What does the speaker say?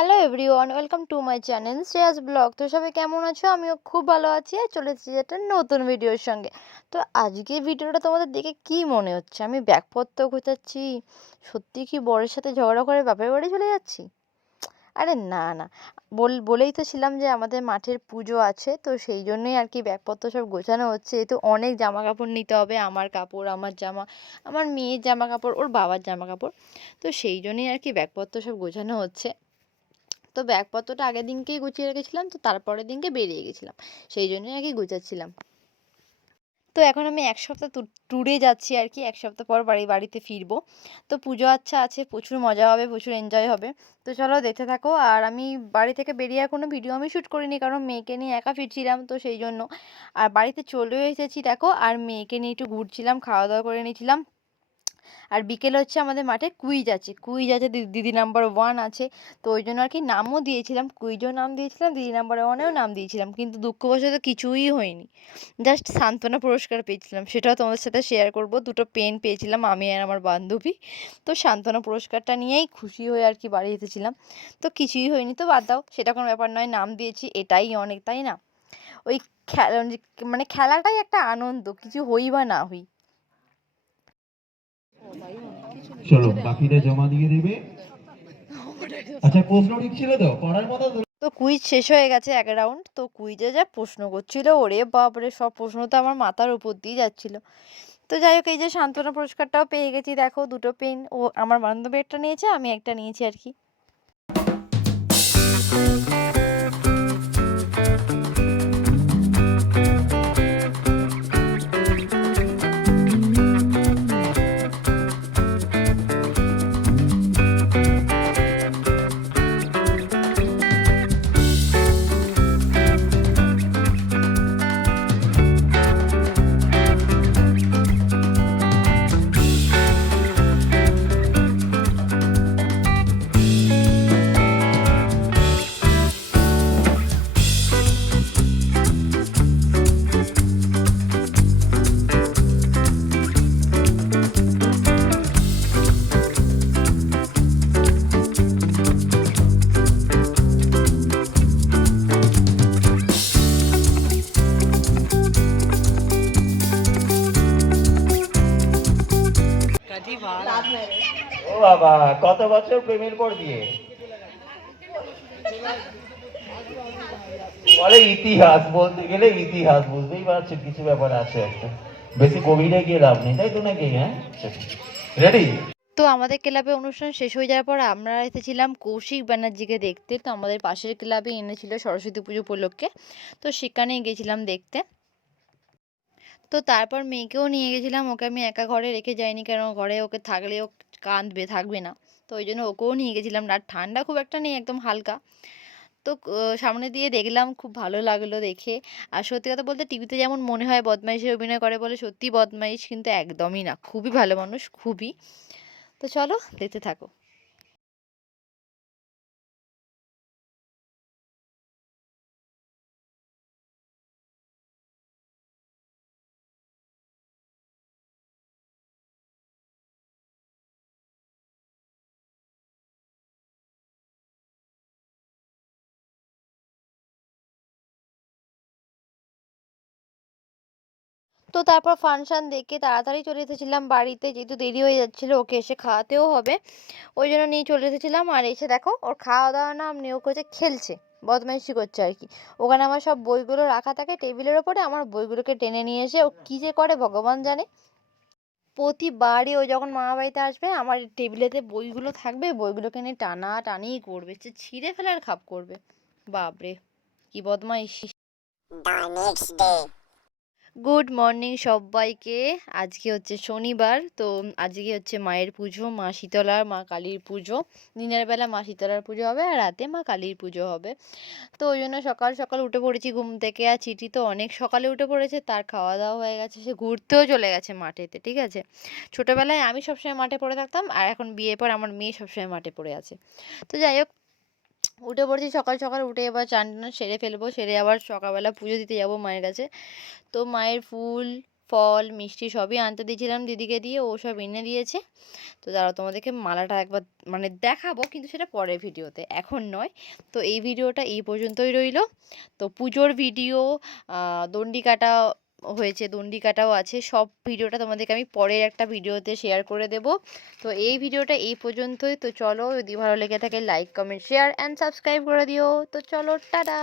Hello everyone welcome to my channel Shreya's blog তো সবাই কেমন আছো? আমিও খুব ভালো আছি আর চলে এসেছি একটা নতুন ভিডিওর সঙ্গে। তো আজকে ভিডিওটা তোমাদের দেখে কি মনে হচ্ছে? আমি ব্যাগপত্র গোছাচ্ছি, সত্যি কি বরের সাথে ঝগড়া করে বাপের বাড়ি চলে যাচ্ছি? আরে না না। বল, বলেই তো ছিলাম যে আমাদের মাঠের পুজো আছে, তো সেই জন্যই আর কি ব্যাগপত্র সব গোছানো হচ্ছে। এই তো অনেক জামা কাপড় নিতে হবে, আমার কাপড়, আমার জামা, আমার মেয়ের জামা কাপড় ওর বাবার জামা কাপড় তো সেই জন্যই আর কি ব্যাগপত্র সব গোছানো হচ্ছে। তো ব্যাগপত্রটা আগের দিনকেই গুছিয়ে রেখেছিলাম, তো তারপরের দিনকে বেরিয়ে গেছিলাম। সেই জন্যই আর কি গুছাচ্ছিলাম। তো এখন আমি এক সপ্তাহ ট্যুরে যাচ্ছি আর কি এক সপ্তাহ পর বাড়ি, বাড়িতে ফিরবো। তো পুজো আচ্ছা আছে, প্রচুর মজা হবে, প্রচুর এনজয় হবে। তো চলো দেখতে থাকো, আর আমি বাড়ি থেকে বেরিয়ে আর কোনো ভিডিও আমি শ্যুট করিনি, কারণ মেয়েকে নিয়ে একা ফিরছিলাম, তো সেই জন্য। আর বাড়িতে চলেও এসেছি, দেখো, আর মেয়েকে নিয়ে একটু ঘুরছিলাম খাওয়া দাওয়া করে নিয়েছিলাম। আর বিকেলে হচ্ছে আমাদের মাঠে কুইজ আছে। কুইজ আছে দিদি নাম্বার ওয়ান আছে। তো ওই জন্য আর কি নামও দিয়েছিলাম কুইজও নাম দিয়েছিলাম, দিদি নাম্বার ওয়ানেও নাম দিয়েছিলাম। কিন্তু দুঃখবশত কিছুই হয়নি। জাস্ট সান্ত্বনা পুরস্কার পেয়েছিলাম, সেটাও তোমাদের সাথে শেয়ার করব। দুটো পেন পেয়েছিলাম, আমি আর আমার বান্ধবী। তো সান্ত্বনা পুরস্কারটা নিয়েই খুশি হয়ে আর কি বাড়ি যেতেছিলাম তো কিছুই হয়নি, তো বাদ দাও। সেটা কোনো ব্যাপার নয়, নাম দিয়েছি, এটাই অনেক, তাই না? ওই খেলা মানে খেলাটাই একটা আনন্দ, কিছু হই বা না হই। চলো, বাকিটা জমা দিয়ে দেবে। আচ্ছা প্রশ্ন ঠিক তো? পড়ার মতো? তো কুইজ শেষ হয়ে গেছে এক রাউন্ড তো কুইজে যা প্রশ্ন করছিল, ওরে বাপরে, সব প্রশ্ন তো আমার মাথার উপর দিয়ে যাচ্ছিল। তো যাই হোক, এই যে সান্ত্বনা পুরস্কারটাও পেয়ে গেছি। দেখো, দুটো পেন ও আমার বান্ধবী একটা নিয়েছে, আমি একটা নিয়েছি আর কি। বাবা, কত বছর প্রেমের পর বিয়ে? বলে ইতিহাস বলতে গেলে ইতিহাস, বুঝতেই পারছেন কিছু ব্যাপার আছে বেশি গভীরে গিয়ে লাভ নেই, তাই তো নাকি হ্যাঁ? রেডি তো আমাদের ক্লাবে অনুষ্ঠান শেষ হয়ে যাওয়ার পর আমরা এসেছিলাম কৌশিক ব্যানার্জিকে দেখতে। তো আমাদের পাশের ক্লাবে এনেছিল সরস্বতী পুজো উপলক্ষে। তো সেখানেই গেছিলাম দেখতে। তো তারপর মেয়েকেও নিয়ে গেছিলাম, ওকে আমি একা ঘরে রেখে যাইনি, কারণ ঘরে ওকে থাকলে ও কাঁদবে, থাকবে না। তো ওই জন্য ওকেও নিয়ে গেছিলাম আর ঠান্ডা খুব একটা নেই, একদম হালকা। তো সামনে দিয়ে দেখলাম, খুব ভালো লাগল দেখে। আর সত্যি কথা বলতে টিভিতে যেমন মনে হয় বদমাইশের অভিনয় করে বলে, সত্যি বদমাইশ কিন্তু একদমই না। খুবই ভালো মানুষ, খুবই। তো চলো দেখতে থাকো। তো তারপর ফাংশান দেখে তাড়াতাড়ি চলে এসেছিলাম বাড়িতে, যেহেতু দেরি হয়ে যাচ্ছিল, ওকে এসে খাওয়াতেও হবে। ওই জন্য নিয়ে চলে এসেছিলাম আর এসে দেখো, ওর খাওয়া দাওয়া না নেই ও করছে খেলছে, বদমাইশি করছে আর কি। ওখানে আমার সব বইগুলো রাখা থাকে টেবিলের ওপরে, আমার বইগুলোকে টেনে নিয়ে এসে ও কী যে করে ভগবান জানে। প্রতিবারই ও যখন মামা বাড়িতে আসবে, আমার টেবিলেতে বইগুলো থাকবে, বইগুলোকে নিয়ে টানা টানিই করবে, সে ছিঁড়ে ফেলার খাপ করবে। বাপরে, কি বদমাইশি। গুড মর্নিং সবাইকে আজকে হচ্ছে শনিবার, তো আজকে হচ্ছে মায়ের পুজো, মা শীতলার, মা কালীর পুজো। দিনের বেলা মা শীতলার পুজো হবে আর রাতে মা কালীর পুজো হবে। তো ওই জন্য সকাল সকাল উঠে পড়েছি, ঘুম থেকে আর চিঠি তো অনেক সকালে উঠে পড়েছে, তার খাওয়া দাওয়া হয়ে গেছে, সে ঘুরতেও চলে গেছে মাঠেতে, ঠিক আছে? ছোটোবেলায় আমি সবসময় মাঠে পড়ে থাকতাম আর এখন বিয়ে পর আমার মেয়ে সবসময় মাঠে পড়ে আছে। তো যাই হোক উঠে পড়ছি সকাল সকাল, উঠে এবার চান টান সেরে ফেলব, সেরে আবার সকালবেলা পুজো দিতে যাব মায়ের কাছে। তো মায়ের ফুল, ফল, মিষ্টি সবই আনতে দিয়েছিলাম দিদিকে দিয়ে, ও সব এনে দিয়েছে। তো দাঁড়াও, তোমাদেরকে মালাটা একবার মানে দেখাবো, কিন্তু সেটা পরের ভিডিওতে, এখন নয়। তো এই ভিডিওটা এই পর্যন্তই রইল। তো পুজোর ভিডিও দণ্ডি কাটা হয়েছে দণ্ডি কাটাও আছে, সব ভিডিওটা তোমাদেরকে আমি পরের একটা ভিডিওতে শেয়ার করে দেব। তো এই ভিডিওটা এই পর্যন্তই, তো চলো যদি ভালো লেগে থাকে like comment share and subscribe করে দিও। তো চলো, টাটা!